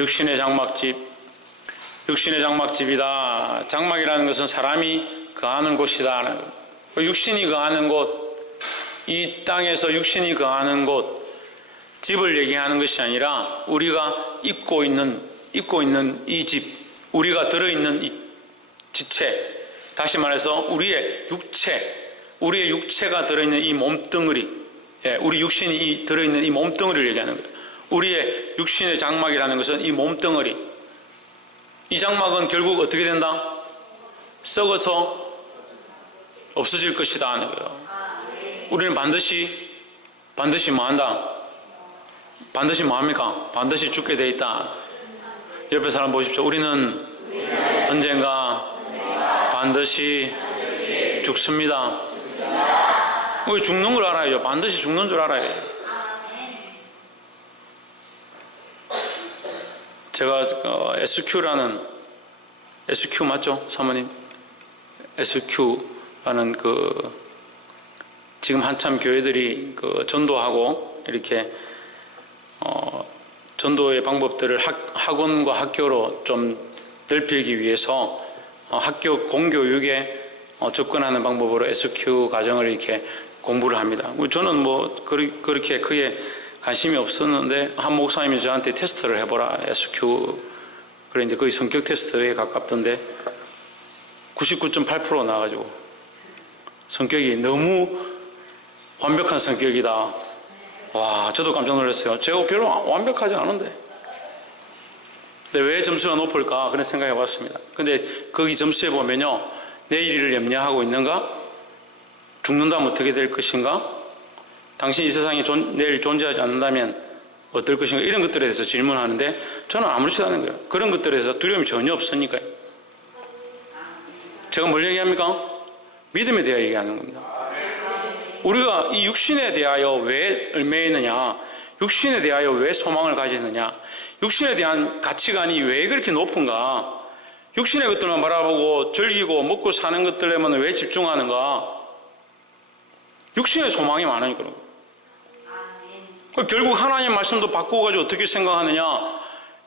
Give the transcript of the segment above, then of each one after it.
육신의 장막집, 육신의 장막집이다. 장막이라는 것은 사람이 거하는 곳이다. 육신이 거하는 곳, 이 땅에서 육신이 거하는 곳, 집을 얘기하는 것이 아니라 우리가 입고 있는 이 집, 우리가 들어있는 이 지체, 다시 말해서 우리의 육체가 들어있는 이 몸뚱어리, 우리 육신이 들어있는 이 몸뚱어리를 얘기하는 거예요. 우리의 육신의 장막이라는 것은 이 몸뚱어리. 이 장막은 결국 어떻게 된다? 썩어서 없어질 것이다 하는 거예요. 우리는 반드시 뭐한다? 반드시 뭐합니까? 반드시 죽게 돼 있다. 옆에 사람 보십시오. 우리는 언젠가 반드시 죽습니다. 왜 죽는 걸 알아야죠. 반드시 죽는 줄 알아야 돼요. 제가 SQ라는, SQ 맞죠? 사모님? SQ라는 지금 한참 교회들이 전도하고 이렇게 전도의 방법들을 학원과 학교로 좀 넓히기 위해서 학교 공교육에 접근하는 방법으로 SQ 과정을 이렇게 공부를 합니다. 저는 뭐 그렇게 크게 관심이 없었는데 한 목사님이 저한테 테스트를 해보라. SQ. 그래 이제 거의 성격 테스트에 가깝던데 99.8% 나와가지고 성격이 너무 완벽한 성격이다. 와, 저도 깜짝 놀랐어요. 제가 별로 완벽하지 않은데. 근데 왜 점수가 높을까? 그런 생각해 봤습니다. 근데 거기 점수에 보면요. 내일을 염려하고 있는가? 죽는다면 어떻게 될 것인가? 당신이 이 세상에 내일 존재하지 않는다면 어떨 것인가? 이런 것들에 대해서 질문하는데 저는 아무렇지도 않은 거예요. 그런 것들에 대해서 두려움이 전혀 없으니까요. 제가 뭘 얘기합니까? 믿음에 대해 얘기하는 겁니다. 우리가 이 육신에 대하여 왜 얽매이느냐, 육신에 대하여 왜 소망을 가지느냐, 육신에 대한 가치관이 왜 그렇게 높은가, 육신의 것들만 바라보고 즐기고 먹고 사는 것들에만 왜 집중하는가, 육신의 소망이 많으니까 그런 거예요. 결국 하나님 말씀도 바꾸고 가지고 어떻게 생각하느냐,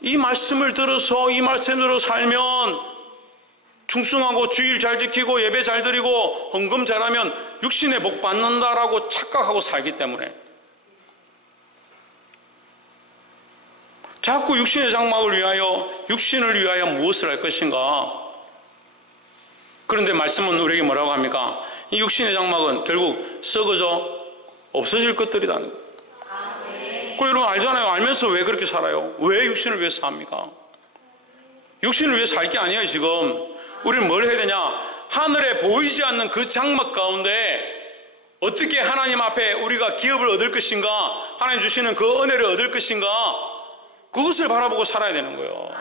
이 말씀을 들어서 이 말씀으로 살면 충성하고 주일 잘 지키고 예배 잘 드리고 헌금 잘하면 육신의 복 받는다라고 착각하고 살기 때문에 자꾸 육신의 장막을 위하여, 육신을 위하여 무엇을 할 것인가. 그런데 말씀은 우리에게 뭐라고 합니까? 이 육신의 장막은 결국 썩어져 없어질 것들이다. 그리고 여러분 알잖아요. 알면서 왜 그렇게 살아요? 왜 육신을 위해서 삽니까? 육신을 위해 살 게 아니에요. 지금 우리는 뭘 해야 되냐? 하늘에 보이지 않는 그 장막 가운데 어떻게 하나님 앞에 우리가 기업을 얻을 것인가, 하나님 주시는 그 은혜를 얻을 것인가, 그것을 바라보고 살아야 되는 거예요.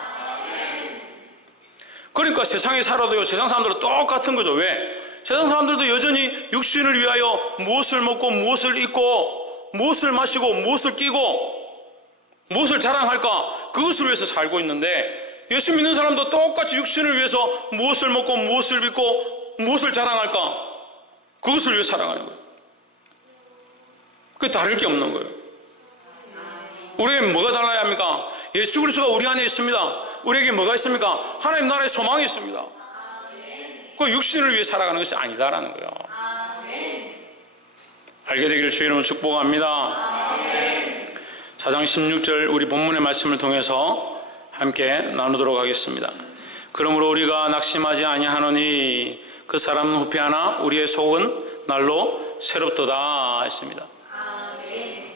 그러니까 세상에 살아도요, 세상 사람들은 똑같은 거죠. 왜? 세상 사람들도 여전히 육신을 위하여 무엇을 먹고 무엇을 입고 무엇을 마시고 무엇을 끼고 무엇을 자랑할까, 그것을 위해서 살고 있는데, 예수 믿는 사람도 똑같이 육신을 위해서 무엇을 먹고 무엇을 입고 무엇을 자랑할까, 그것을 위해 살아가는 거예요. 그게 다를 게 없는 거예요. 우리에게 뭐가 달라야 합니까? 예수 그리스도가 우리 안에 있습니다. 우리에게 뭐가 있습니까? 하나님 나라의 소망이 있습니다. 그 육신을 위해 살아가는 것이 아니다라는 거예요. 알게 되기를 주의 이름으로 축복합니다. 4장 16절 우리 본문의 말씀을 통해서 함께 나누도록 하겠습니다. 그러므로 우리가 낙심하지 아니하노니 그 사람은 후패하나 우리의 속은 날로 새롭도다 했습니다.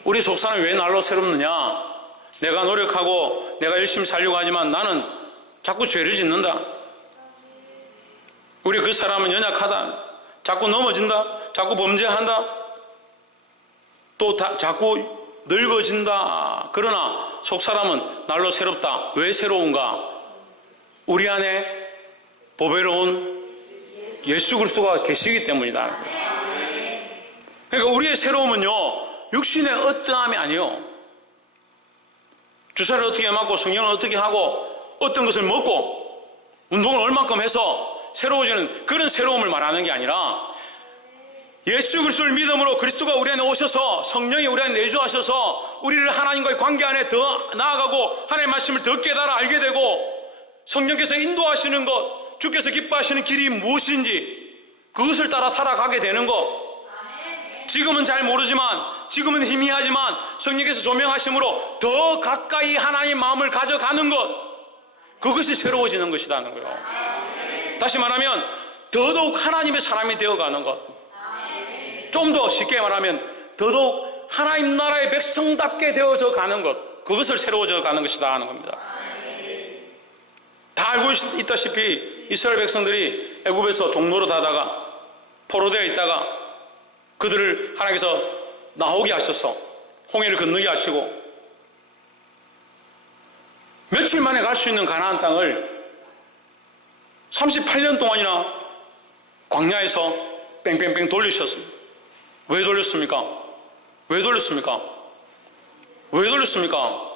우리 속사는 왜 날로 새롭느냐? 내가 노력하고 내가 열심히 살려고 하지만 나는 자꾸 죄를 짓는다. 우리 그 사람은 연약하다. 자꾸 넘어진다. 자꾸 범죄한다. 또 자꾸 늙어진다. 그러나 속사람은 날로 새롭다. 왜 새로운가? 우리 안에 보배로운 예수 그리스도가 계시기 때문이다. 그러니까 우리의 새로움은요, 육신의 어떠함이 아니에요. 주사를 어떻게 맞고 성령을 어떻게 하고 어떤 것을 먹고 운동을 얼만큼 해서 새로워지는 그런 새로움을 말하는 게 아니라 예수 그리스도를 믿음으로 그리스도가 우리 안에 오셔서 성령이 우리 안에 내주하셔서 우리를 하나님과의 관계 안에 더 나아가고 하나님의 말씀을 더 깨달아 알게 되고 성령께서 인도하시는 것, 주께서 기뻐하시는 길이 무엇인지 그것을 따라 살아가게 되는 것. 지금은 잘 모르지만, 지금은 희미하지만 성령께서 조명하심으로 더 가까이 하나님의 마음을 가져가는 것, 그것이 새로워지는 것이라는 거예요. 다시 말하면 더더욱 하나님의 사람이 되어가는 것. 좀 더 쉽게 말하면 더더욱 하나님 나라의 백성답게 되어져 가는 것, 그것을 새로워져 가는 것이다 하는 겁니다. 다 알고 있다시피 이스라엘 백성들이 애굽에서 종노릇 하다가 포로되어 있다가 그들을 하나님께서 나오게 하셔서 홍해를 건너게 하시고 며칠 만에 갈 수 있는 가나안 땅을 38년 동안이나 광야에서 뺑뺑뺑 돌리셨습니다. 왜 돌렸습니까? 왜 돌렸습니까? 왜 돌렸습니까?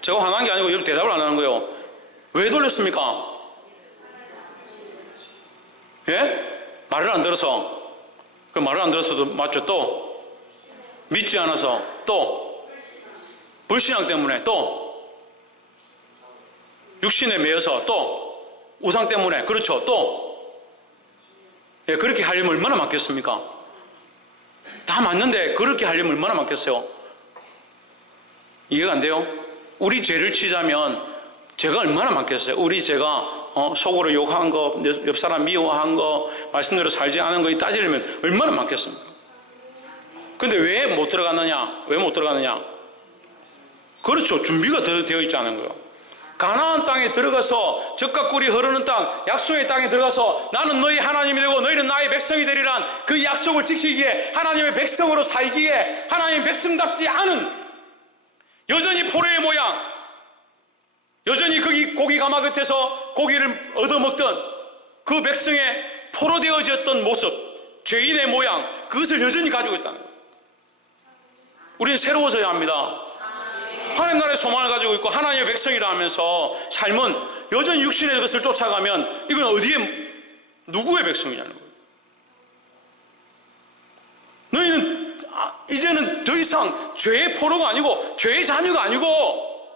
제가 화난 게 아니고 여러분 대답을 안 하는 거예요. 왜 돌렸습니까? 예? 말을 안 들어서. 그 말을 안 들어서도 맞죠. 또 믿지 않아서, 또 불신앙 때문에, 또 육신에 매여서, 또 우상 때문에, 그렇죠. 또 예, 그렇게 하려면 얼마나 많겠습니까? 다 맞는데 그렇게 하려면 얼마나 많겠어요? 이해가 안 돼요? 우리 죄를 치자면 죄가 얼마나 많겠어요? 우리 죄가 속으로 욕한 거, 옆 사람 미워한 거, 말씀대로 살지 않은 거 따지려면 얼마나 많겠습니까? 근데 왜 못 들어갔느냐? 왜 못 들어갔느냐? 그렇죠. 준비가 되어 있지 않은 거예요. 가나안 땅에 들어가서 젖과 꿀이 흐르는 땅, 약속의 땅에 들어가서 나는 너희 하나님이 되고 너희는 나의 백성이 되리란 그 약속을 지키기에, 하나님의 백성으로 살기에, 하나님의 백성답지 않은 여전히 포로의 모양, 여전히 거기 고기 가마 곁에서 고기를 얻어먹던 그 백성의 포로되어졌던 모습, 죄인의 모양, 그것을 여전히 가지고 있다는 거예요. 우리는 새로워져야 합니다. 하나님 나라의 소망을 가지고 있고 하나님의 백성이라 하면서 삶은 여전히 육신의 것을 쫓아가면 이건 어디에, 누구의 백성이냐는 거예요. 너희는 이제는 더 이상 죄의 포로가 아니고 죄의 자녀가 아니고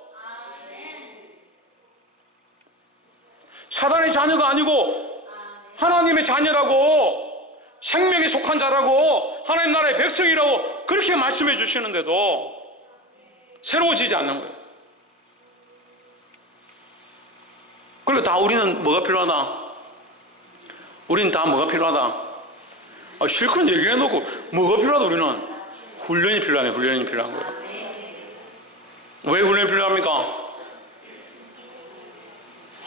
사단의 자녀가 아니고 하나님의 자녀라고, 생명에 속한 자라고, 하나님 나라의 백성이라고 그렇게 말씀해 주시는데도 새로워지지 않는 거예요. 그리고 다 우리는 뭐가 필요하나? 우리는 다 뭐가 필요하다? 실컷 얘기해 놓고 뭐가 필요하다? 우리는 훈련이 필요하네. 훈련이 필요한 거예요. 왜 훈련이 필요합니까?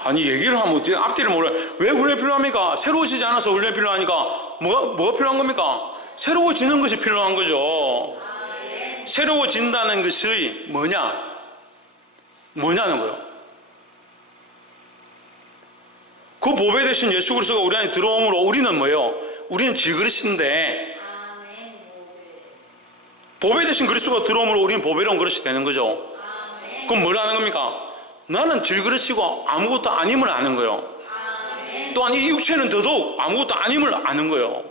아니 얘기를 하면 어떻게 앞뒤를 몰라요. 왜 훈련이 필요합니까? 새로워지지 않아서 훈련이 필요하니까. 뭐가 필요한 겁니까? 새로워지는 것이 필요한 거죠. 새로워진다는 것이 뭐냐는 거예요. 그 보배 대신 예수 그리스도가 우리 안에 들어옴으로 우리는 뭐예요? 우리는 질그릇인데 보배 대신 그리스도가 들어옴으로 우리는 보배로운 그릇이 되는 거죠. 그럼 뭘 하는 겁니까? 나는 질그릇이고 아무것도 아님을 아는 거예요. 또한 이 육체는 더더욱 아무것도 아님을 아는 거예요.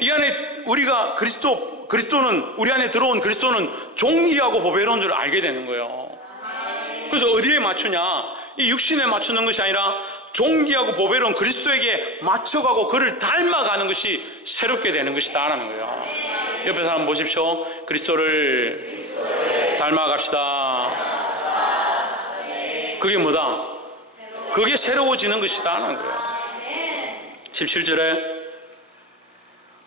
이 안에 우리가 그리스도는, 우리 안에 들어온 그리스도는 종기하고 보배로운 줄 알게 되는 거예요. 그래서 어디에 맞추냐? 이 육신에 맞추는 것이 아니라 종기하고 보배로운 그리스도에게 맞춰가고 그를 닮아가는 것이 새롭게 되는 것이다 라는 거예요. 옆에 사람 보십시오. 그리스도를 닮아갑시다. 그게 뭐다? 그게 새로워지는 것이다 라는 거예요. 17절에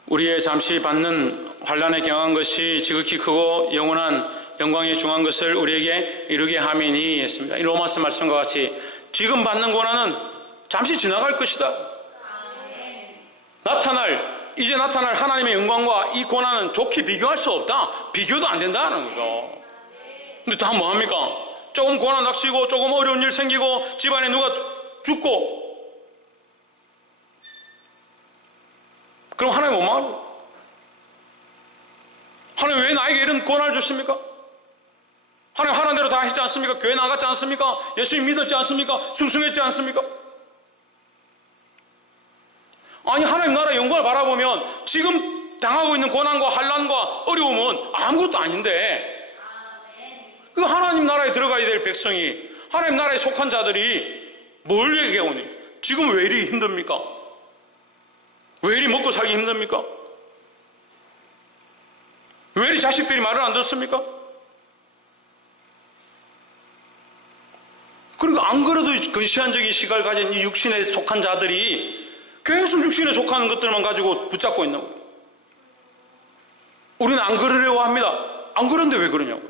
우리의 잠시 받는 환난에 경한 것이 지극히 크고 영원한 영광에 중한 것을 우리에게 이루게 함이니 했습니다. 이 로마서 말씀과 같이 지금 받는 고난은 잠시 지나갈 것이다. 이제 나타날 하나님의 영광과 이 고난은 좋게 비교할 수 없다. 비교도 안 된다는 거죠. 근데 다 뭐합니까? 조금 고난 닥치고 조금 어려운 일 생기고 집안에 누가 죽고 그럼 하나님 원망하고, 하나님 왜 나에게 이런 고난을 주십니까? 하나님 하는 대로 다 했지 않습니까? 교회 나갔지 않습니까? 예수님 믿었지 않습니까? 충성했지 않습니까? 아니 하나님 나라의 영광을 바라보면 지금 당하고 있는 고난과 환난과 어려움은 아무것도 아닌데, 그 하나님 나라에 들어가야 될 백성이, 하나님 나라에 속한 자들이 뭘 얘기하고 있는 거예요? 지금 왜 이리 힘듭니까? 왜 이리 먹고 살기 힘듭니까? 왜 이리 자식들이 말을 안 듣습니까? 그러니까 안 그래도 근시안적인 시각을 가진 이 육신에 속한 자들이 계속 육신에 속하는 것들만 가지고 붙잡고 있는 거예요. 우리는 안 그러려고 합니다. 안 그런데 왜 그러냐고.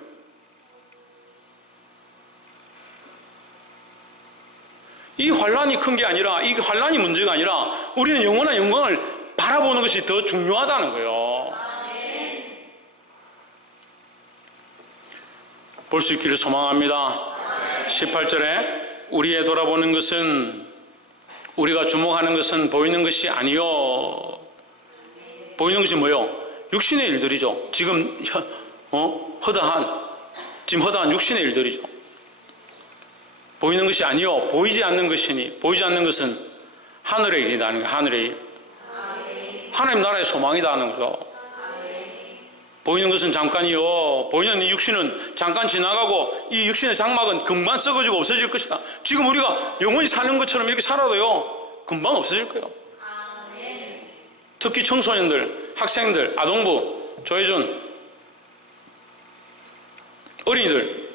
이 환란이 큰 게 아니라, 이 환란이 문제가 아니라 우리는 영원한 영광을 바라보는 것이 더 중요하다는 거예요. 볼 수 있기를 소망합니다. 18절에 우리의 돌아보는 것은, 우리가 주목하는 것은 보이는 것이 아니요. 보이는 것이 뭐요? 육신의 일들이죠. 지금 허다한 육신의 일들이죠. 보이는 것이 아니요 보이지 않는 것이니, 보이지 않는 것은 하늘의 일이라는 거예요. 하늘의 일. 하나님 나라의 소망이라는 거죠. 보이는 것은 잠깐이요, 보이는 이 육신은 잠깐 지나가고 이 육신의 장막은 금방 썩어지고 없어질 것이다. 지금 우리가 영원히 사는 것처럼 이렇게 살아도요 금방 없어질 거예요. 특히 청소년들, 학생들, 아동부, 조혜준, 어린이들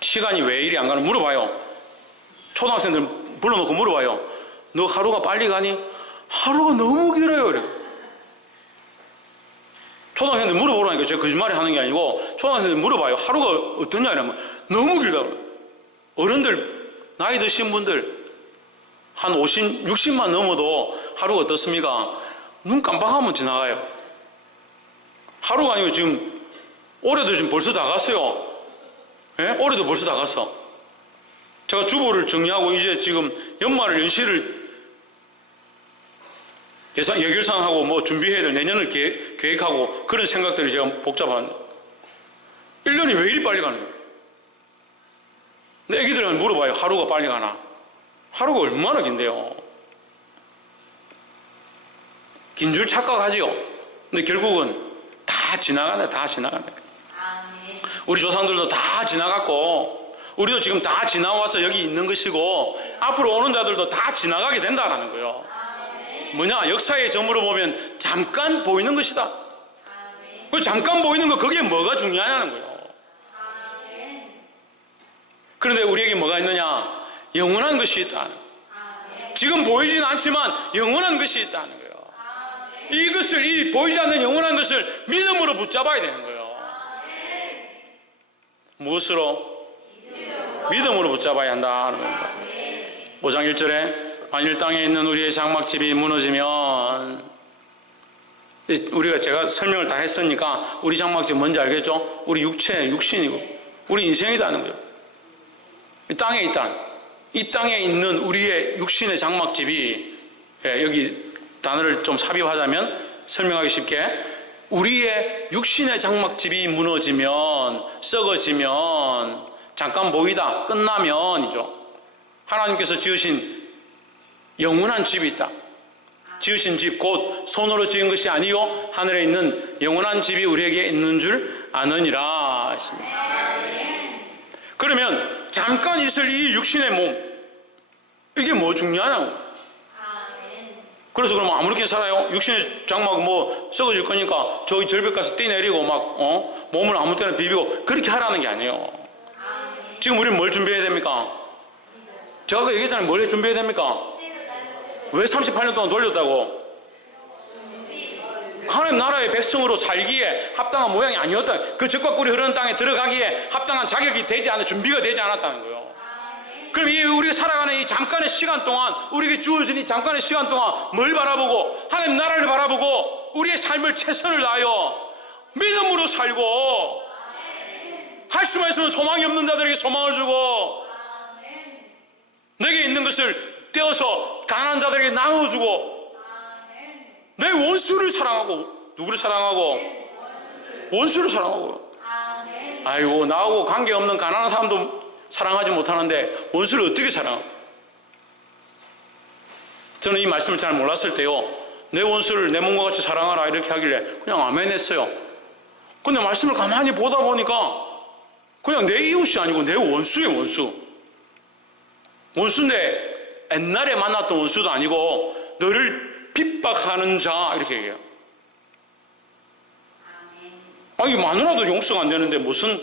시간이 왜 이리 안 가나 물어봐요. 초등학생들 불러놓고 물어봐요. 너 하루가 빨리 가니? 하루가 너무 길어요. 그래. 초등학생들 물어보라니까. 제가 거짓말을 하는 게 아니고 초등학생들 물어봐요. 하루가 어떠냐 이러면 너무 길다고. 어른들, 나이 드신 분들 한 50, 60만 넘어도 하루가 어떻습니까? 눈 깜빡하면 지나가요. 하루가 아니고 지금 올해도 지금 벌써 다 갔어요. 예? 올해도 벌써 다 갔어. 제가 주보를 정리하고 이제 지금 연말을 연시를 예결산하고 뭐 준비해야 될 내년을 계획하고 그런 생각들이 제가 복잡한데 1년이 왜 이리 빨리 가는 거예요? 근데 애기들한테 물어봐요. 하루가 빨리 가나? 하루가 얼마나 긴데요? 긴 줄 착각하지요. 근데 결국은 다 지나가네. 다 지나가네. 우리 조상들도 다 지나갔고 우리도 지금 다 지나와서 여기 있는 것이고 앞으로 오는 자들도 다 지나가게 된다는 거예요. 뭐냐? 역사의 점으로 보면 잠깐 보이는 것이다. 그 잠깐 보이는 거, 그게 뭐가 중요하냐는 거예요. 그런데 우리에게 뭐가 있느냐? 영원한 것이 있다. 지금 보이지는 않지만 영원한 것이 있다는 거예요. 이것을, 이 보이지 않는 영원한 것을 믿음으로 붙잡아야 되는 거예요. 무엇으로? 믿음으로 붙잡아야 한다는 겁니다. 5장 1절에 만일 땅에 있는 우리의 장막집이 무너지면, 우리가 제가 설명을 다 했으니까 우리 장막집 뭔지 알겠죠? 우리 육체, 육신이고 우리 인생이라는 거예요. 이 땅에 있다. 이 땅에 있는 우리의 육신의 장막집이, 여기 단어를 좀 삽입하자면 설명하기 쉽게, 우리의 육신의 장막집이 무너지면, 썩어지면, 잠깐 보이다, 끝나면이죠. 하나님께서 지으신 영원한 집이 있다. 지으신 집, 곧 손으로 지은 것이 아니요 하늘에 있는 영원한 집이 우리에게 있는 줄 아느니라 하십니다. 그러면 잠깐 있을 이 육신의 몸, 이게 뭐 중요하냐고. 그래서 그럼 아무렇게 살아요? 육신의 장막 뭐 썩어질 거니까 저기 절벽 가서 뛰내리고 막 몸을 아무 때나 비비고 그렇게 하라는 게 아니에요. 지금 우리는 뭘 준비해야 됩니까? 제가 아까 얘기했잖아요. 뭘 준비해야 됩니까? 왜 38년 동안 돌렸다고? 하나님 나라의 백성으로 살기에 합당한 모양이 아니었다. 그 적과 꿀이 흐르는 땅에 들어가기에 합당한 자격이 되지 않은, 준비가 되지 않았다는 거예요. 그럼 이 우리가 살아가는 이 잠깐의 시간 동안, 우리에게 주어진 이 잠깐의 시간 동안 뭘 바라보고? 하나님 나라를 바라보고 우리의 삶을 최선을 다하여 믿음으로 살고, 할 수만 있으면 소망이 없는 자들에게 소망을 주고, 내게 있는 것을 떼어서 가난한 자들에게 나눠주고, 내 원수를 사랑하고. 누구를 사랑하고? 원수를 사랑하고. 아이고, 나하고 관계없는 가난한 사람도 사랑하지 못하는데 원수를 어떻게 사랑하고? 저는 이 말씀을 잘 몰랐을 때요, 내 원수를 내 몸과 같이 사랑하라 이렇게 하길래 그냥 아멘 했어요. 근데 말씀을 가만히 보다 보니까 그냥 내 이웃이 아니고 내 원수예요. 원수인데 옛날에 만났던 원수도 아니고 너를 핍박하는 자 이렇게 얘기해요. 아니 마누라도 용서가 안 되는데 무슨,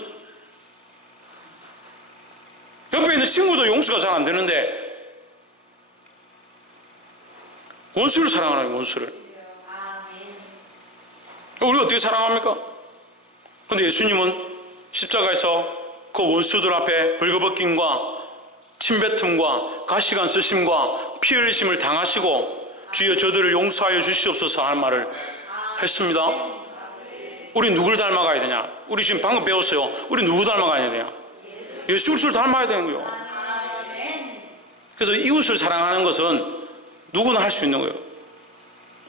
옆에 있는 친구도 용서가 잘 안 되는데 원수를 사랑하는 원수를. 우리가 어떻게 사랑합니까? 그런데 예수님은 십자가에서 그 원수들 앞에 벌거벗김과 침뱉음과 가시관 쓰심과 피 흘리심을 당하시고 주여 저들을 용서하여 주시옵소서 하는 말을 했습니다. 우리 누굴 닮아가야 되냐? 우리 지금 방금 배웠어요. 우리 누구 닮아가야 되냐? 예수를 닮아야 되는 거예요. 그래서 이웃을 사랑하는 것은 누구나 할 수 있는 거예요.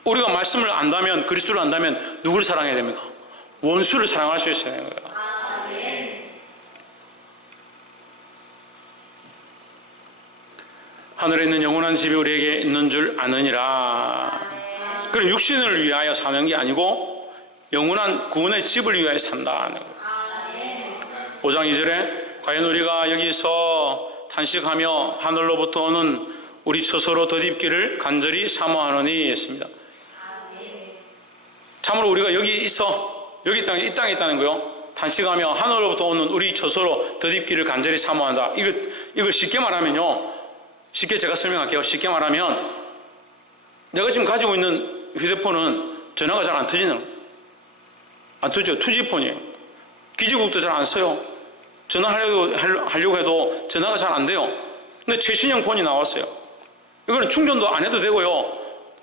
우리가 말씀을 안다면, 그리스도를 안다면 누구를 사랑해야 됩니까? 원수를 사랑할 수 있어야 되는 거예요. 하늘에 있는 영원한 집이 우리에게 있는 줄 아느니라. 그럼 육신을 위하여 사는 게 아니고 영원한 구원의 집을 위하여 산다. 5장 2절에 과연 우리가 여기서 탄식하며 하늘로부터 오는 우리 처소로 덧입기를 간절히 사모하노니 했습니다. 참으로 우리가 여기 있어, 이 땅에 있다는 거요. 탄식하며 하늘로부터 오는 우리 처소로 덧입기를 간절히 사모한다. 이걸 쉽게 말하면요. 쉽게 제가 설명할게요. 쉽게 말하면 내가 지금 가지고 있는 휴대폰은 전화가 잘 안 터지죠. 2G폰이에요. 기지국도 잘 안 써요. 전화하려고 해도 전화가 잘 안 돼요. 근데 최신형 폰이 나왔어요. 이거는 충전도 안 해도 되고요.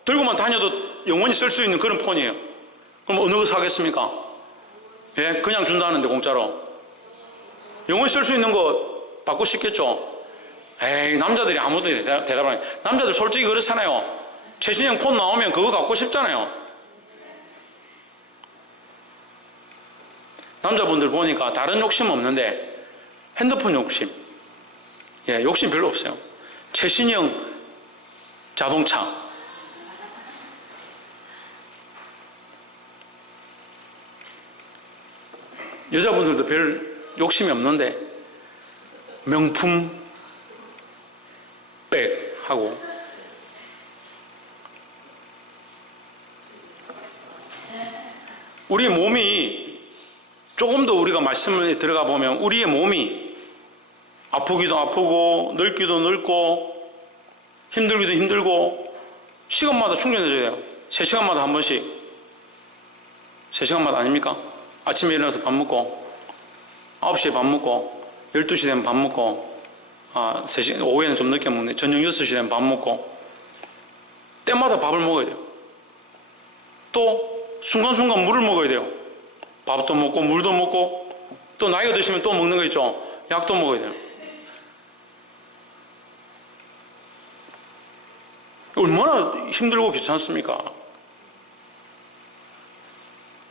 들고만 다녀도 영원히 쓸 수 있는 그런 폰이에요. 그럼 어느 거 사겠습니까? 예, 그냥 준다는데 공짜로. 영원히 쓸 수 있는 거 받고 싶겠죠? 에이, 남자들이 아무도 대답 안 해요. 남자들 솔직히 그렇잖아요. 최신형 폰 나오면 그거 갖고 싶잖아요. 남자분들 보니까 다른 욕심 없는데 핸드폰 욕심, 예, 욕심 별로 없어요. 최신형 자동차, 여자분들도 별 욕심이 없는데 명품 백하고 우리 몸이 조금 더 우리가 말씀에 들어가 보면 우리의 몸이 아프기도 아프고 늙기도 늙고 힘들기도 힘들고 시간마다 충전해줘야 돼요. 3시간마다 한 번씩. 3시간마다 아닙니까? 아침에 일어나서 밥 먹고 9시에 밥 먹고 12시 되면 밥 먹고 3시, 오후에는 좀 늦게 먹네. 저녁 6시 되면 밥 먹고 때마다 밥을 먹어야 돼요. 또 순간순간 물을 먹어야 돼요. 밥도 먹고 물도 먹고 또 나이가 드시면 또 먹는 거 있죠. 약도 먹어야 돼요. 얼마나 힘들고 귀찮습니까?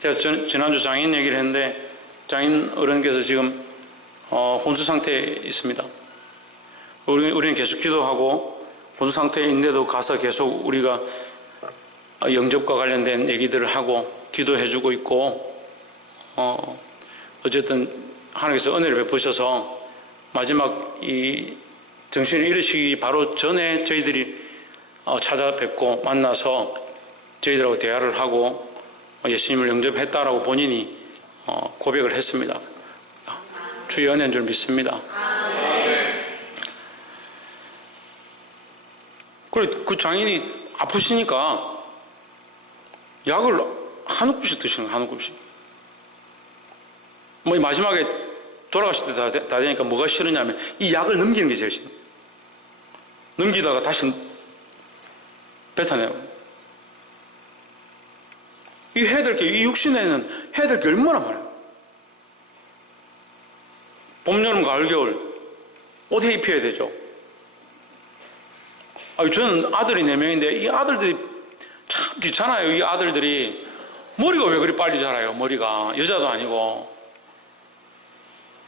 제가 지난주 장인 얘기를 했는데 장인 어른께서 지금 혼수 상태에 있습니다. 우리는 계속 기도하고 혼수 상태인데도 가서 계속 우리가 영접과 관련된 얘기들을 하고 기도해주고 있고 어쨌든 하나님께서 은혜를 베푸셔서 마지막 이 정신을 잃으시기 바로 전에 저희들이 찾아뵙고 만나서 저희들하고 대화를 하고 예수님을 영접했다라고 본인이 고백을 했습니다. 주의 은혜인 줄 믿습니다. 그래, 그 장인이 아프시니까 약을 한 움큼씩 드시는 거예요. 한 움큼씩. 마지막에 돌아가실 때 다 되니까 뭐가 싫으냐면 이 약을 넘기는 게 제일 싫어요. 넘기다가 다시 뱉어내요. 이 해야 될 게, 이 육신에는 해야 될 게 얼마나 많아요. 봄, 여름, 가을, 겨울 옷 입혀야 되죠. 저는 아들이 4명인데 이 아들들이 참 귀찮아요. 이 아들들이 머리가 왜 그리 빨리 자라요. 머리가 여자도 아니고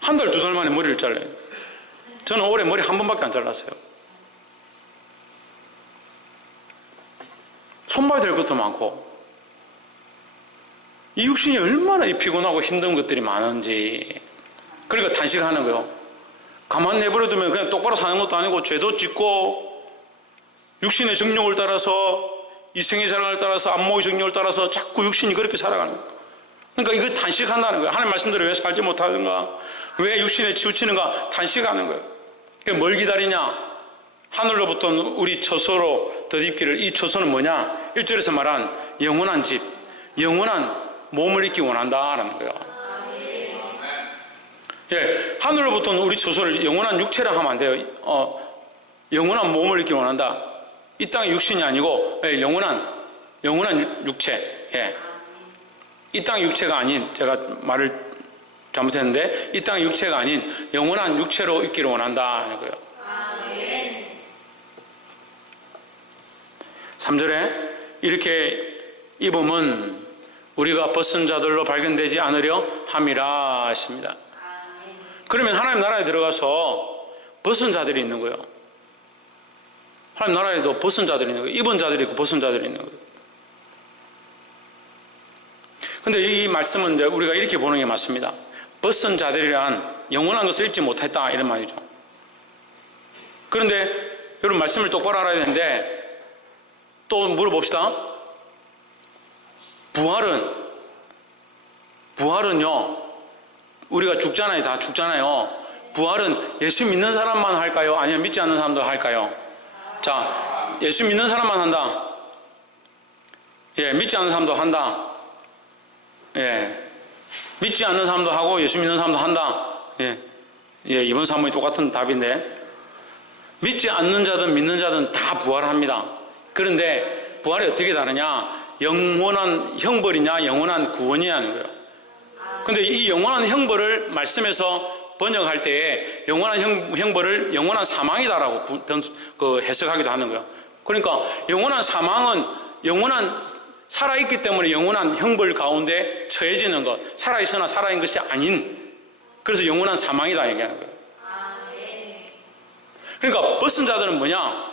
한 달, 2달 만에 머리를 잘라요. 저는 올해 머리 한 번밖에 안 잘랐어요. 손봐야 될 것도 많고, 이 육신이 얼마나 피곤하고 힘든 것들이 많은지. 그러니까 단식하는 거요. 가만 내버려두면 그냥 똑바로 사는 것도 아니고 죄도 짓고, 육신의 정욕을 따라서, 이성의 사랑을 따라서, 안목의 정욕을 따라서 자꾸 육신이 그렇게 살아가는 거예요. 그러니까 이거 단식한다는 거예요. 하나님 말씀대로 왜 살지 못하는가, 왜 육신에 치우치는가, 단식하는 거예요. 그러니까 뭘 기다리냐? 하늘로부터 우리 처소로 덧입기를. 이 처소는 뭐냐? 1절에서 말한 영원한 집, 영원한 몸을 입기 원한다라는 거예요. 예, 하늘로부터는 우리 처소를 영원한 육체라 하면 안 돼요. 영원한 몸을 입기 원한다. 이 땅의 육신이 아니고, 예, 영원한 육체. 예. 이 땅의 육체가 아닌, 제가 말을 잘못했는데, 이 땅의 육체가 아닌 영원한 육체로 입기를 원한다 하는 거예요. 3절에 이렇게 입으면 우리가 벗은 자들로 발견되지 않으려 함이라 하십니다. 그러면 하나님 나라에 들어가서 벗은 자들이 있는 거예요. 하나님 나라에도 벗은 자들이 있는 거예요. 입은 자들이 있고 벗은 자들이 있는 거예요. 근데 이 말씀은 이제 우리가 이렇게 보는 게 맞습니다. 벗은 자들이란 영원한 것을 입지 못했다, 이런 말이죠. 그런데 여러분, 말씀을 똑바로 알아야 되는데, 또 물어봅시다. 부활은요, 우리가 죽잖아요. 다 죽잖아요. 부활은 예수 믿는 사람만 할까요? 아니면 믿지 않는 사람도 할까요? 자, 예수 믿는 사람만 한다. 예, 믿지 않는 사람도 한다. 예, 믿지 않는 사람도 하고 예수 믿는 사람도 한다. 예, 이번 사문이 똑같은 답인데, 믿지 않는 자든 믿는 자든 다 부활합니다. 그런데 부활이 어떻게 다르냐? 영원한 형벌이냐, 영원한 구원이냐는 거예요. 근데 이 영원한 형벌을 말씀에서 번역할 때에 영원한 형벌을 영원한 사망이다라고 해석하기도 하는 거예요. 그러니까 영원한 사망은 영원한 살아있기 때문에 영원한 형벌 가운데 처해지는 것, 살아있으나 살아있는 것이 아닌, 그래서 영원한 사망이다 얘기하는 거예요. 그러니까 벗은 자들은 뭐냐?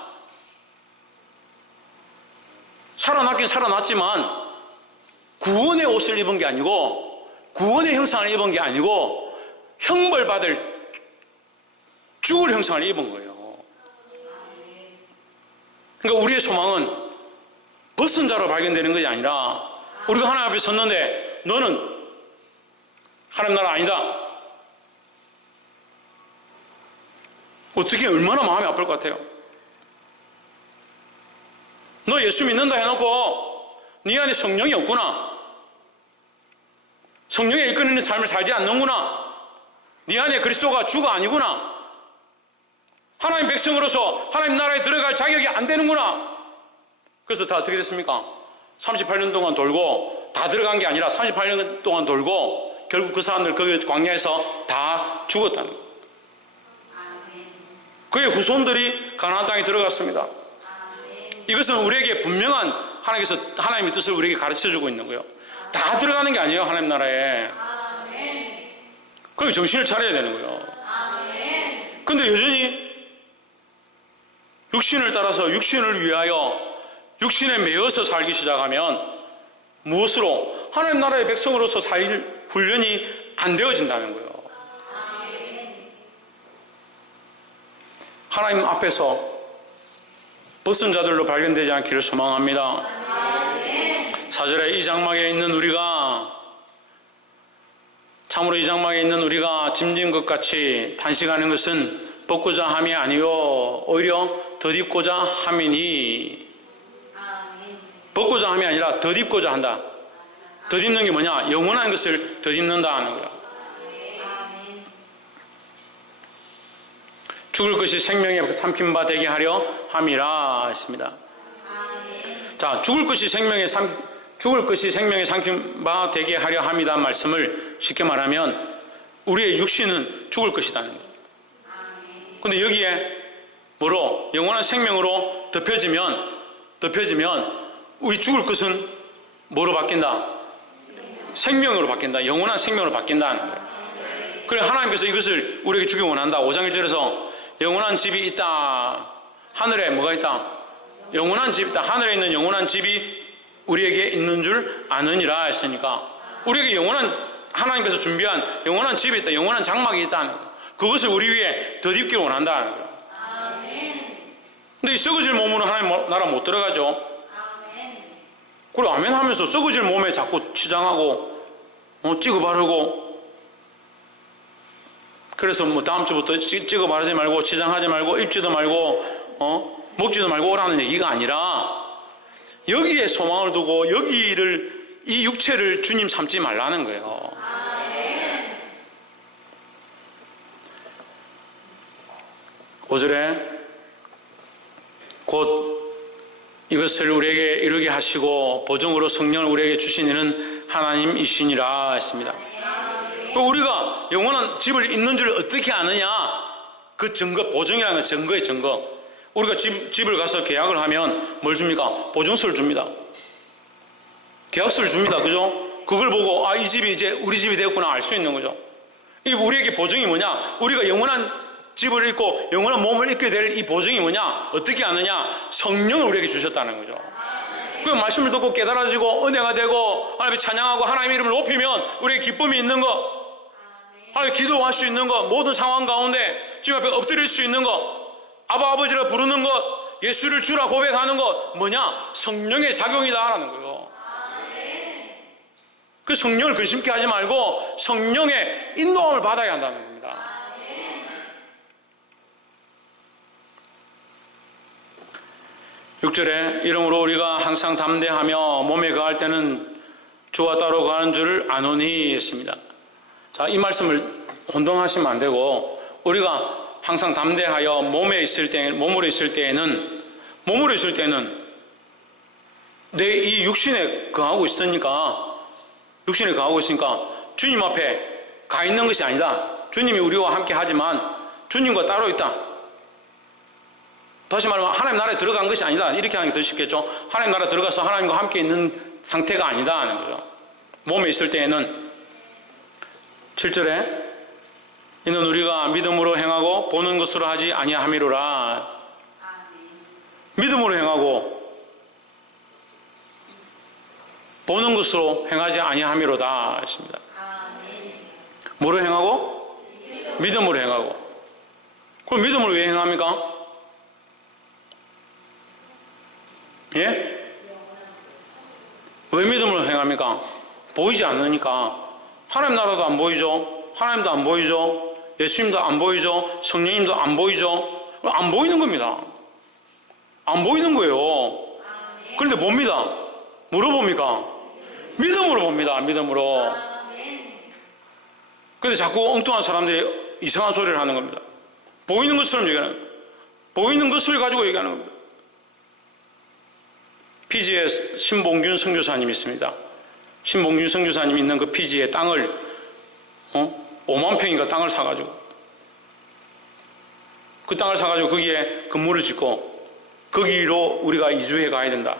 살아났긴 살아났지만 구원의 옷을 입은 게 아니고, 구원의 형상을 입은 게 아니고 형벌받을 죽을 형상을 입은 거예요. 그러니까 우리의 소망은 벗은 자로 발견되는 것이 아니라, 우리가 하나님 앞에 섰는데 너는 하나님 나라 아니다. 어떻게, 얼마나 마음이 아플 것 같아요. 너 예수 믿는다 해놓고 네 안에 성령이 없구나, 성령에 이끄는 삶을 살지 않는구나, 네 안에 그리스도가 주가 아니구나, 하나님 백성으로서 하나님 나라에 들어갈 자격이 안 되는구나. 그래서 다 어떻게 됐습니까? 38년 동안 돌고, 다 들어간 게 아니라 38년 동안 돌고 결국 그 사람들 그 광야에서 다 죽었다는 거예요. 그의 후손들이 가나안 땅에 들어갔습니다. 이것은 우리에게 분명한 하나님의 뜻을 우리에게 가르쳐주고 있는 거예요. 다 들어가는 게 아니에요, 하나님 나라에. 그러니까 정신을 차려야 되는 거예요. 그런데 여전히 육신을 따라서, 육신을 위하여 육신에 매여서 살기 시작하면 무엇으로? 하나님 나라의 백성으로서 살 훈련이 안 되어진다는 거예요. 하나님 앞에서 벗은 자들로 발견되지 않기를 소망합니다. 4절에 이 장막에 있는 우리가, 참으로 이 장막에 있는 우리가 짐진 것 같이 단식하는 것은 벗고자 함이 아니요 오히려 덧입고자 함이니. 벗고자 함이 아니라 덧입고자 한다. 덧입는 게 뭐냐? 영원한 것을 덧입는다 하는 거야. 죽을 것이 생명에 삼킨 바 되게 하려 함이라 했습니다. 자, 죽을 것이 생명에 삼킨 바 되게 하려 함이다 말씀을 쉽게 말하면 우리의 육신은 죽을 것이다는 거예요. 근데 여기에 뭐로? 영원한 생명으로 덮여지면 우리 죽을 것은 뭐로 바뀐다? 생명으로 바뀐다. 영원한 생명으로 바뀐다는 거예요. 그래서 하나님께서 이것을 우리에게 주기 원한다. 5장 1절에서 영원한 집이 있다. 하늘에 뭐가 있다? 영원한 집이 있다. 하늘에 있는 영원한 집이 우리에게 있는 줄 아느니라 했으니까 우리에게 하나님께서 준비한 영원한 집이 있다. 영원한 장막이 있다는 거예요. 그것을 우리 위에 덧입기를 원한다는 거예요. 근데 이 썩어질 몸으로 하나님 나라 못 들어가죠. 그리고 아멘 하면서 썩어질 몸에 자꾸 치장하고 찍어 바르고, 그래서 뭐 다음 주부터 찍어 바르지 말고 치장하지 말고 입지도 말고 먹지도 말고 오라는 얘기가 아니라 여기에 소망을 두고 이 육체를 주님 삼지 말라는 거예요. 5절에 곧 이것을 우리에게 이루게 하시고 보증으로 성령을 우리에게 주신 이는 하나님이시니라 했습니다. 우리가 영원한 집을 있는 줄 어떻게 아느냐? 그 증거, 보증이라는 건 증거의 증거. 우리가 집을 가서 계약을 하면 뭘 줍니까? 보증서를 줍니다. 계약서를 줍니다. 그죠? 그걸 보고 이 집이 이제 우리 집이 되었구나 알 수 있는 거죠. 이 우리에게 보증이 뭐냐? 우리가 영원한 집을 잊고 영원한 몸을 잊게 될 이 보증이 뭐냐? 어떻게 아느냐? 성령을 우리에게 주셨다는 거죠. 그 말씀을 듣고 깨달아지고 은혜가 되고 하나님의 찬양하고 하나님의 이름을 높이면 우리에게 기쁨이 있는 것, 하나님 기도할 수 있는 것, 모든 상황 가운데 주님 앞에 엎드릴 수 있는 것, 아버지라 부르는 것, 예수를 주라 고백하는 것, 뭐냐? 성령의 작용이다라는 거예요. 그 성령을 근심케 하지 말고 성령의 인도함을 받아야 한다는 겁니다. 6절에 이러므로 우리가 항상 담대하며 몸에 거할 때는 주와 따로 거하는 줄을 아노니 했습니다. 자, 이 말씀을 혼동하시면 안 되고, 우리가 항상 담대하여 몸으로 있을 때에는 내 이 육신에 거하고 있으니까 주님 앞에 가 있는 것이 아니다. 주님이 우리와 함께 하지만 주님과 따로 있다. 다시 말하면 하나님 나라에 들어간 것이 아니다. 이렇게 하는 게 더 쉽겠죠. 하나님 나라에 들어가서 하나님과 함께 있는 상태가 아니다 하는 거죠. 몸에 있을 때에는. 7절에 이는 우리가 믿음으로 행하고 보는 것으로 하지 아니함이로라. 믿음으로 행하고 보는 것으로 행하지 아니함이로다 했습니다. 뭐로 행하고? 믿음으로 행하고. 그럼 믿음으로 왜 행합니까? 예? 왜 믿음으로 행합니까? 보이지 않으니까. 하나님 나라도 안 보이죠. 하나님도 안 보이죠. 예수님도 안 보이죠. 성령님도 안 보이죠. 안 보이는 겁니다. 안 보이는 거예요. 그런데 봅니다. 뭐로 봅니까? 믿음으로 봅니다. 믿음으로. 그런데 자꾸 엉뚱한 사람들이 이상한 소리를 하는 겁니다. 보이는 것처럼 얘기하는 거예요. 보이는 것을 가지고 얘기하는 겁니다. 피지에 신봉균 선교사님이 있습니다. 신봉균 선교사님이 있는 그 피지의 땅을 5만 평인가 땅을 사가지고, 그 땅을 사가지고 거기에 건물을 짓고 거기로 우리가 이주해 가야 된다.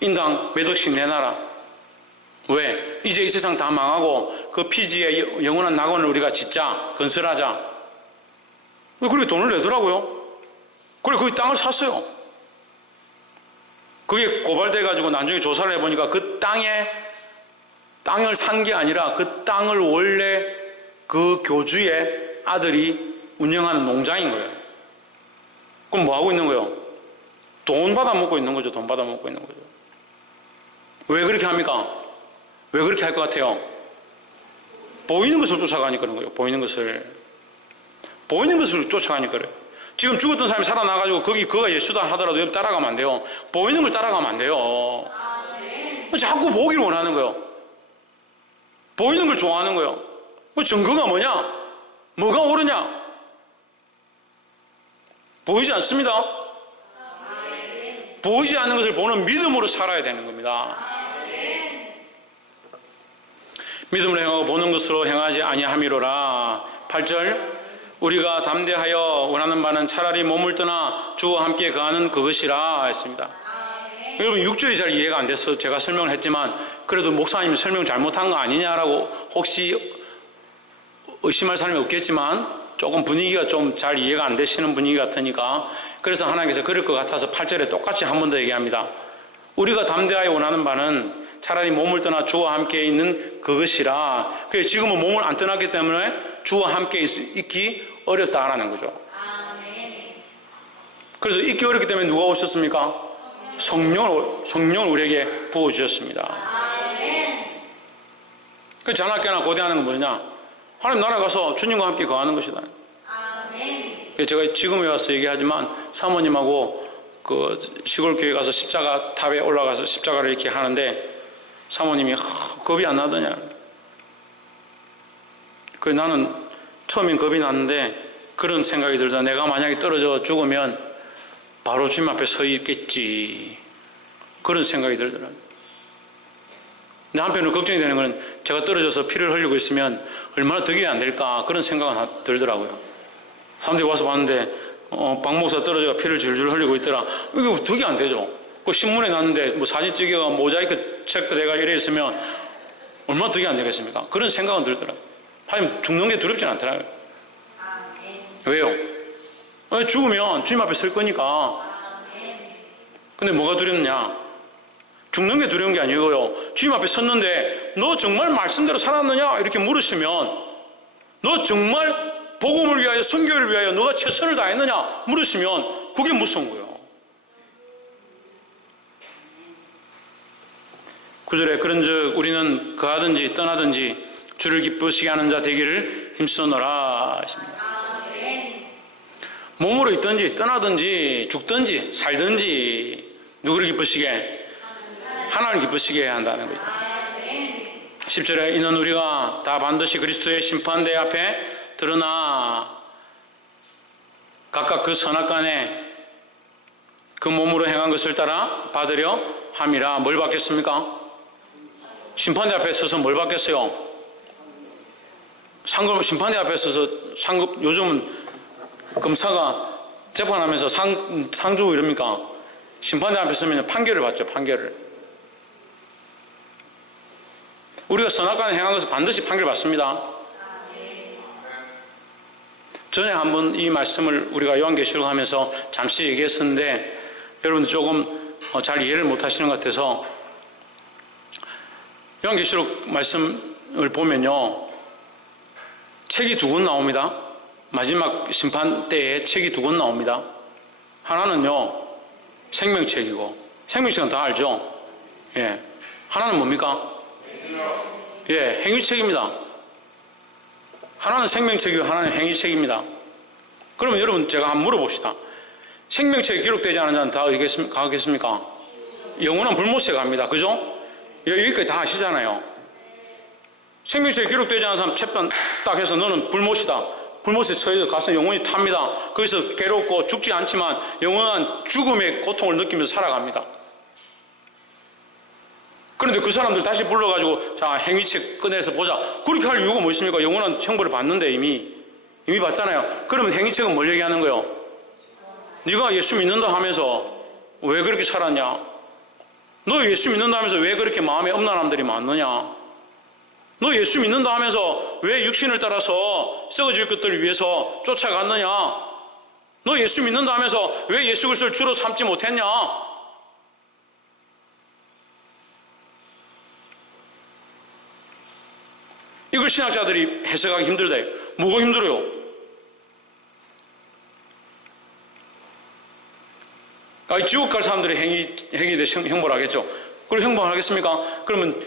인당 몇 억씩 내놔라. 왜? 이제 이 세상 다 망하고 그 피지에 영원한 낙원을 우리가 짓자, 건설하자. 왜 그렇게 돈을 내더라고요. 그래 거기 땅을 샀어요. 그게 고발돼가지고 나중에 조사를 해보니까 그 땅을 산 게 아니라 그 땅을 원래 그 교주의 아들이 운영하는 농장인 거예요. 그럼 뭐 하고 있는 거예요? 돈 받아 먹고 있는 거죠. 돈 받아 먹고 있는 거죠. 왜 그렇게 합니까? 왜 그렇게 할 것 같아요? 보이는 것을 쫓아가니까 그런 거예요. 보이는 것을 쫓아가니까 그래요. 지금 죽었던 사람이 살아나가지고 그가 예수다 하더라도 옆 따라가면 안 돼요. 보이는 걸 따라가면 안 돼요. 자꾸 보기를 원하는 거예요. 보이는 걸 좋아하는 거예요. 증거가 뭐냐? 뭐가 옳으냐? 보이지 않습니다. 보이지 않는 것을 보는 믿음으로 살아야 되는 겁니다. 믿음으로 행하고 보는 것으로 행하지 아니함이로라. 8절 우리가 담대하여 원하는 바는 차라리 몸을 떠나 주와 함께 거하는 그것이라 했습니다. 여러분 6절이 잘 이해가 안 돼서 제가 설명을 했지만 그래도 목사님이 설명 잘못한 거 아니냐라고 혹시 의심할 사람이 없겠지만 조금 분위기가 좀 잘 이해가 안 되시는 분위기 같으니까, 그래서 하나님께서 그럴 것 같아서 8절에 똑같이 한 번 더 얘기합니다. 우리가 담대하여 원하는 바는 차라리 몸을 떠나 주와 함께 있는 그것이라. 그래서 지금은 몸을 안 떠났기 때문에 주와 함께 있기 어렵다라는 거죠. 그래서 있기 어렵기 때문에 누가 오셨습니까? 성령을 우리에게 부어주셨습니다. 그 자나깨나 고대하는 건 뭐냐? 하나님 나라에 가서 주님과 함께 거하는 것이다. 제가 지금에 와서 얘기하지만 사모님하고 그 시골 교회 가서 십자가 탑에 올라가서 십자가를 이렇게 하는데 사모님이 겁이 안 나더냐. 그 나는 처음엔 겁이 났는데 그런 생각이 들다. 내가 만약에 떨어져 죽으면 바로 주님 앞에 서 있겠지. 그런 생각이 들더라고요. 근데 한편으로 걱정이 되는 건 제가 떨어져서 피를 흘리고 있으면 얼마나 덕이 안 될까 그런 생각은 들더라고요. 사람들이 와서 봤는데 박 목사 떨어져가 피를 줄줄 흘리고 있더라. 이거 덕이 안 되죠. 그 신문에 났는데 뭐 사진 찍어가 모자이크 체크돼가 이래 있으면 얼마나 덕이 안 되겠습니까? 그런 생각은 들더라고요. 하여튼 죽는 게 두렵진 않더라고요. 왜요? 죽으면 주님 앞에 설 거니까. 근데 뭐가 두렵냐? 죽는 게 두려운 게 아니고요. 주님 앞에 섰는데 너 정말 말씀대로 살았느냐? 이렇게 물으시면 너 정말 복음을 위하여 선교를 위하여 너가 최선을 다했느냐? 물으시면 그게 무서운 거예요. 9절에 그런즉 우리는 거하든지 떠나든지 주를 기쁘시게 하는 자 되기를 힘쓰노라 하십니다. 몸으로 있든지 떠나든지 죽든지 살든지 누구를 기쁘시게? 하나님을 기쁘시게 해야 한다는 거죠. 10절에 이는 우리가 다 반드시 그리스도의 심판대 앞에 드러나 각각 그 선악간에 그 몸으로 행한 것을 따라 받으려 함이라. 뭘 받겠습니까? 심판대 앞에 서서 뭘 받겠어요? 상급, 심판대 앞에 서서 상급, 요즘은 검사가 재판하면서 상 주고 이럽니까? 심판대 앞에 서면 판결을 받죠, 판결을. 우리가 선악간에 행한 것을 반드시 판결받습니다. 전에 한번 이 말씀을 우리가 요한계시록 하면서 잠시 얘기했었는데 여러분들 조금 잘 이해를 못 하시는 것 같아서 요한계시록 말씀을 보면요, 책이 두 권 나옵니다. 마지막 심판 때에 책이 두 권 나옵니다. 하나는요 생명책이고, 생명책은 다 알죠? 예. 하나는 뭡니까? 예, 행위책입니다. 하나는 생명책이고 하나는 행위책입니다. 그러면 여러분 제가 한번 물어봅시다. 생명책에 기록되지 않은 자는 다 가겠습니까? 영원한 불못에 갑니다. 그죠? 여기까지 다 아시잖아요. 생명책에 기록되지 않은 사람 채판 딱 해서 너는 불못이다. 불못에 처해서 가서 영원히 탑니다. 거기서 괴롭고 죽지 않지만 영원한 죽음의 고통을 느끼면서 살아갑니다. 그런데 그 사람들 다시 불러가지고 자, 행위책 꺼내서 보자. 그렇게 할 이유가 뭐 있습니까? 영원한 형벌을 받는데 이미 받잖아요. 그러면 행위책은 뭘 얘기하는 거예요? 네가 예수 믿는다 하면서 왜 그렇게 살았냐? 너 예수 믿는다 하면서 왜 그렇게 마음에 엄란함들이 많느냐? 너 예수 믿는다 하면서 왜 육신을 따라서 썩어질 것들을 위해서 쫓아갔느냐? 너 예수 믿는다 하면서 왜 예수 그리스도를 주로 삼지 못했냐? 이걸 신학자들이 해석하기 힘들다. 뭐가 힘들어요? 지옥 갈 사람들이 행위에 대해 형벌하겠죠. 그걸 형벌하겠습니까? 그러면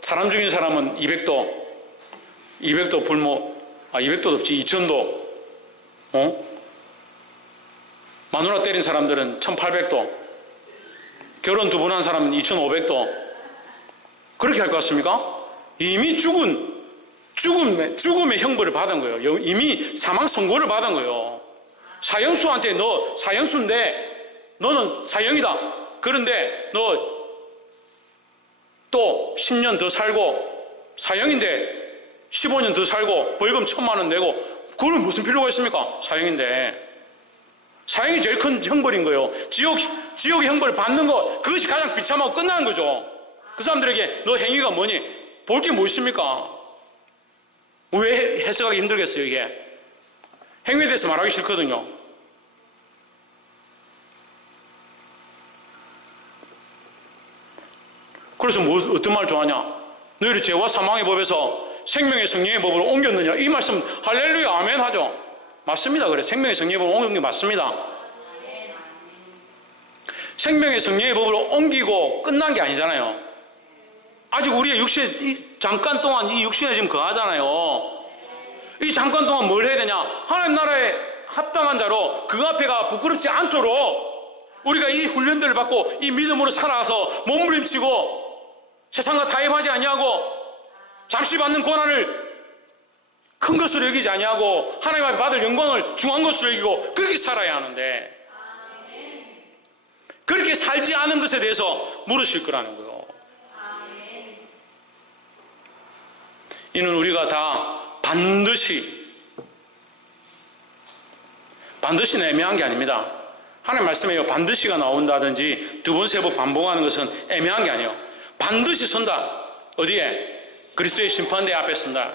사람 죽인 사람은 200도 불모, 200도도 없지, 2000도, 마누라 때린 사람들은 1800도, 결혼 두 번 한 사람은 2500도. 그렇게 할 것 같습니까? 이미 죽음의 형벌을 받은 거예요. 이미 사망 선고를 받은 거예요. 사형수한테 너 사형수인데 너는 사형이다. 그런데 너 또 10년 더 살고, 사형인데 15년 더 살고 벌금 1000만 원 내고, 그건 무슨 필요가 있습니까? 사형인데. 사형이 제일 큰 형벌인 거예요. 지옥의 형벌을 받는 거, 그것이 가장 비참하고 끝나는 거죠. 그 사람들에게 너 행위가 뭐니? 볼 게 뭐 있습니까? 왜 해석하기 힘들겠어요, 이게? 행위에 대해서 말하기 싫거든요. 그래서 어떤 말 좋아하냐? 너희를 죄와 사망의 법에서 생명의 성령의 법으로 옮겼느냐? 이 말씀 할렐루야 아멘 하죠. 맞습니다. 그래, 생명의 성령의 법으로 옮긴 게 맞습니다. 생명의 성령의 법으로 옮기고 끝난 게 아니잖아요. 아직 우리의 육신에 잠깐 동안 이 육신에 지금 거하잖아요. 이 잠깐 동안 뭘 해야 되냐? 하나님 나라에 합당한 자로 그 앞에가 부끄럽지 않도록 우리가 이 훈련들을 받고 이 믿음으로 살아가서 몸부림치고 세상과 타협하지 아니하고 잠시 받는 고난을 큰 것으로 여기지 아니하고 하나님 앞에 받을 영광을 중한 것으로 여기고 그렇게 살아야 하는데 그렇게 살지 않은 것에 대해서 물으실 거라는 거예요. 이는 우리가 다 반드시 애매한 게 아닙니다. 하나님 말씀에 반드시가 나온다든지 두 번, 세 번 반복하는 것은 애매한 게 아니에요. 반드시 선다. 어디에? 그리스도의 심판대 앞에 선다.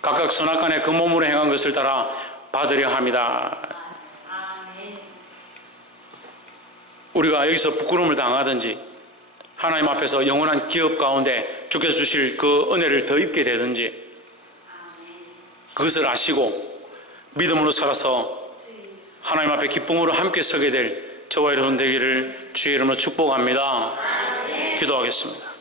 각각 선악간에 그 몸으로 행한 것을 따라 받으려 합니다. 우리가 여기서 부끄러움을 당하든지 하나님 앞에서 영원한 기업 가운데 주께서 주실 그 은혜를 더 입게 되든지 그것을 아시고 믿음으로 살아서 하나님 앞에 기쁨으로 함께 서게 될 저와 여러분 되기를 주의 이름으로 축복합니다. 기도하겠습니다.